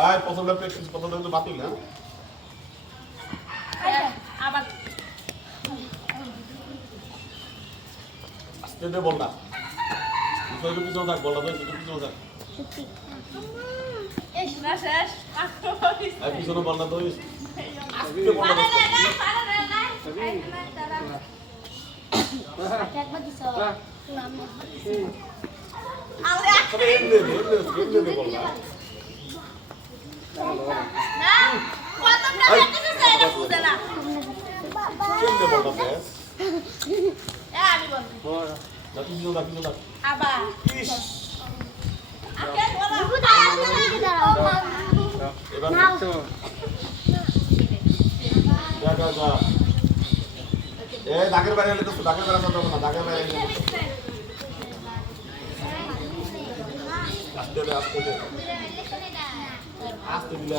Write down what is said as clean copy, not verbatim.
আয় প্রথমটা প্র্যাকটিস প্রথমটা কিন্তু বাতিল হ্যাঁ আবার আস্তে দে বলটা তুই পিছনে থাক বলটা তুই পিছনে থাক না শেষ আর পিছনে বলটা তুই আস্তে বলটা একবার দিছ তবে এমনি দে বলটা না কতটা প্র্যাকটিস আছে এটা বুঝে না এমনি বলটা বেশ আমি বলবো না পিছনে থাক আবার ইস আগে বলো এবার যা এ দাগের বাইরে এলে তো দাগের বাইরে কথা না দাগের বাইরে এলে আস্তে দে আস্তে দিলে